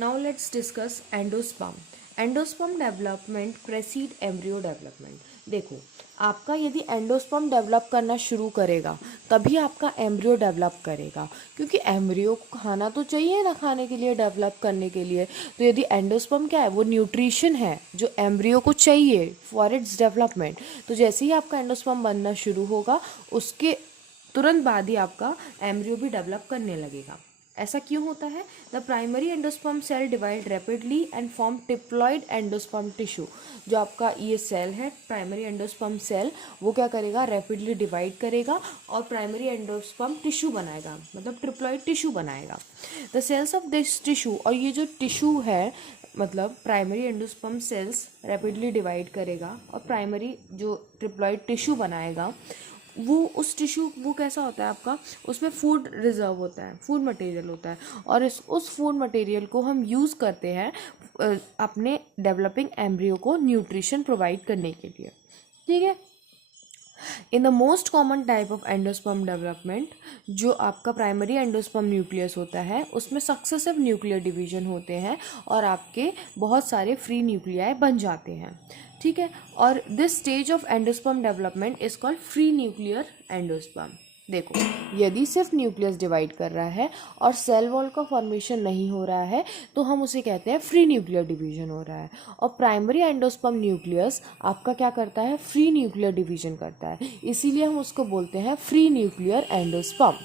Now let's discuss endosperm. Endosperm development precede embryo development. देखो, आपका यदि एंडोस्पर्म डेवलप करना शुरू करेगा तभी आपका एम्ब्रियो डेवलप करेगा, क्योंकि एम्ब्रियो को खाना तो चाहिए ना, खाने के लिए, डेवलप करने के लिए। तो यदि एंडोस्पर्म क्या है, वो न्यूट्रिशन है जो एम्ब्रियो को चाहिए फॉर इट्स डेवलपमेंट। तो जैसे ही आपका एंडोस्पर्म बनना शुरू होगा उसके तुरंत बाद ही आपका एम्ब्रियो भी डेवलप करने लगेगा। ऐसा क्यों होता है? The primary endosperm cell divide rapidly and form diploid endosperm tissue. जो आपका ये सेल है प्राइमरी एंडोस्पर्म सेल, वो क्या करेगा, रैपिडली डिवाइड करेगा और प्राइमरी एंडोस्पर्म टिश्यू बनाएगा, मतलब ट्रिप्लॉयड टिश्यू बनाएगा। The cells of this tissue, और ये जो टिश्यू है मतलब primary endosperm cells rapidly divide करेगा और प्राइमरी जो ट्रिप्लॉयड टिश्यू बनाएगा, वो उस टिश्यू, वो कैसा होता है आपका, उसमें फूड रिजर्व होता है, फूड मटेरियल होता है, और उस फूड मटेरियल को हम यूज़ करते हैं अपने डेवलपिंग एम्ब्रियो को न्यूट्रिशन प्रोवाइड करने के लिए। ठीक है। In the most common type of endosperm development, जो आपका प्राइमरी एंडोस्पर्म न्यूक्लियस होता है उसमें सक्सेसिव न्यूक्लियर डिवीजन होते हैं और आपके बहुत सारे फ्री न्यूक्लियाई बन जाते हैं। ठीक है। और this stage of endosperm development is called free nuclear endosperm. देखो, यदि सिर्फ न्यूक्लियस डिवाइड कर रहा है और सेल वॉल का फॉर्मेशन नहीं हो रहा है तो हम उसे कहते हैं फ्री न्यूक्लियर डिवीजन हो रहा है। और प्राइमरी एंडोस्पर्म न्यूक्लियस आपका क्या करता है, फ्री न्यूक्लियर डिवीजन करता है, इसीलिए हम उसको बोलते हैं फ्री न्यूक्लियर एंडोस्पर्म।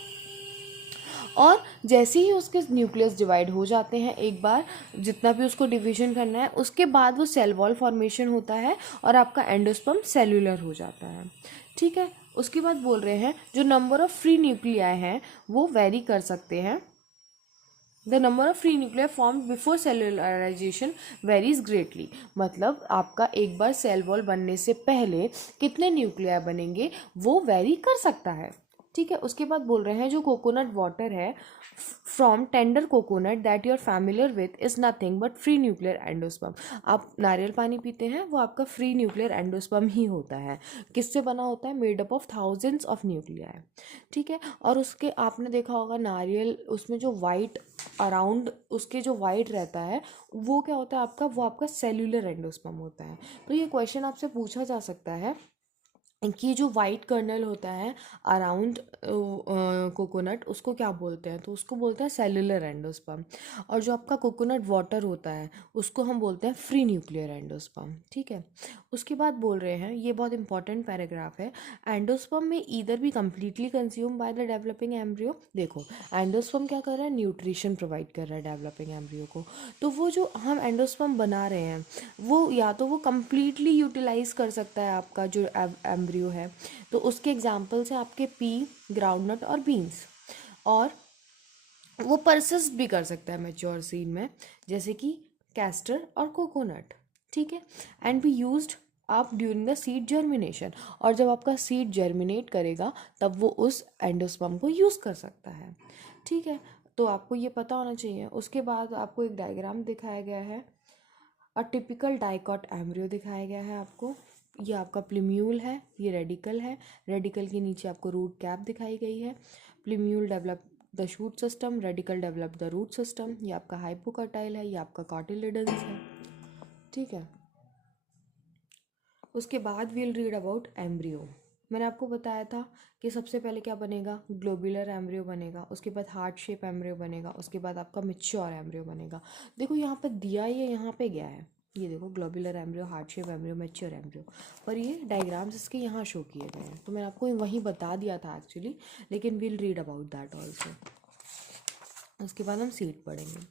और जैसे ही उसके न्यूक्लियस डिवाइड हो जाते हैं एक बार, जितना भी उसको डिवीजन करना है, उसके बाद वो सेल वॉल फॉर्मेशन होता है और आपका एंडोस्पर्म सेल्यूलर हो जाता है। ठीक है। उसके बाद बोल रहे हैं जो नंबर ऑफ फ्री न्यूक्लियाई हैं वो वेरी कर सकते हैं। The number of free nuclear form before cellularisation varies greatly. मतलब आपका एक बार सेल वॉल बनने से पहले कितने न्यूक्लियाई बनेंगे वो वेरी कर सकता है। ठीक है। उसके बाद बोल रहे हैं जो कोकोनट वाटर है from tender coconut that you are familiar with is nothing but free nuclear endosperm. आप नारियल पानी पीते हैं वो आपका फ्री न्यूक्लियर एंडोस्पर्म ही होता है। किससे बना होता है? Made up of thousands of nuclei. ठीक है। और उसके आपने देखा होगा नारियल, उसमें जो वाइट अराउंड उसके जो वाइट रहता है वो क्या होता है आपका, वो आपका सेल्यूलर एंडोस्पर्म होता है। तो ये क्वेश्चन आपसे पूछा जा सकता है कि जो वाइट कर्नल होता है अराउंड कोकोनट, उसको क्या बोलते हैं? तो उसको बोलते हैं सेल्युलर एंडोस्पर्म। और जो आपका कोकोनट वाटर होता है उसको हम बोलते हैं फ्री न्यूक्लियर एंडोस्पर्म। ठीक है। उसके बाद बोल रहे हैं, ये बहुत इंपॉर्टेंट पैराग्राफ है, एंडोस्पर्म में ईदर भी completely consume by the developing embryo. देखो, एंडोस्पर्म क्या कर रहा है, न्यूट्रिशन प्रोवाइड कर रहा है डेवलपिंग एम्ब्रियो को। तो वो जो हम एंडोस्पर्म बना रहे हैं वो या तो वो कम्प्लीटली यूटिलाइज कर सकता है आपका जो एम्ब्रियो है। तो उसके एग्जाम्पल्स हैं आपके पी, ग्राउंडनट और बीन्स। और वो परसिस्ट भी कर सकता है मैच्योर सीड में, जैसे कि कैस्टर और कोकोनट। ठीक है। एंड बी यूज्ड आप ड्यूरिंग द सीड जर्मिनेशन। और जब आपका सीड जर्मिनेट करेगा तब वो उस एंडोस्पर्म को यूज़ कर सकता है। ठीक है। तो आपको ये पता होना चाहिए। उसके बाद आपको एक डायग्राम दिखाया गया है, और टिपिकल डाइकॉट एम्ब्रियो दिखाया गया है आपको। ये आपका प्लीम्यूल है, ये रेडिकल है, रेडिकल के नीचे आपको रूट कैप दिखाई गई है। Plumule develop the shoot system, radicle develop the root system. ये आपका हाइपोकटाइल है, ये आपका कॉटिलिडन्स है। ठीक है। उसके बाद वील रीड अबाउट एम्ब्रियो। मैंने आपको बताया था कि सबसे पहले क्या बनेगा, ग्लोबुलर एम्ब्रियो बनेगा, उसके बाद हार्ट शेप एम्ब्रियो बनेगा, उसके बाद आपका मैच्योर एम्ब्रियो बनेगा। देखो यहाँ पर दिया, ये यहाँ पे गया है, ये देखो globular embryo, heart shape embryo, mature embryo, पर ये डायग्राम्स इसके यहाँ शो किए गए हैं। तो मैंने आपको वहीं बता दिया था एक्चुअली, लेकिन we'll read about that also. उसके बाद हम सीड पढ़ेंगे।